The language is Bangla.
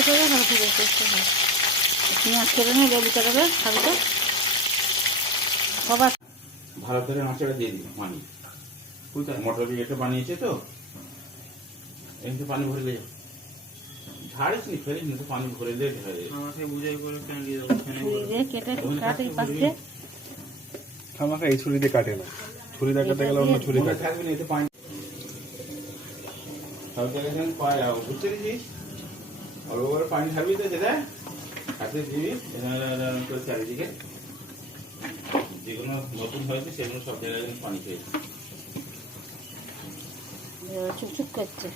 আস্তে করে হালকা করতে হয়। পেঁয়াজ কেটে নিয়ে লেবুটা দেবে হালকা সবার ভালো করে নাচড়া দিয়ে দিই পানি। মটর দিয়ে এটা বানিয়েছে তো এমনি পানি ভরে দিয়ে ঝাড়িস নি ফেলিস না তো পানি ভরে দিয়ে আমাকে বুঝাই করে কেন দিয়ে দেবো ছুরি দিয়ে কেটে কাটে পাচ্ছে। আমাকে এই ছুরি দিয়ে কাটে না, ছুরি দিয়ে কাটতে গেলে অন্য ছুরি কাটে। থাকবে না এতে পানি সব জায়গায় পায় বুঝতে দিছিস অল্প করে পানি ঢালবি তো যেটা হাতে দিবি করে চারিদিকে যেগুলো নতুন হয়েছে সেগুলো সব জায়গায় পানি খেয়েছে চুপচুপ করছে।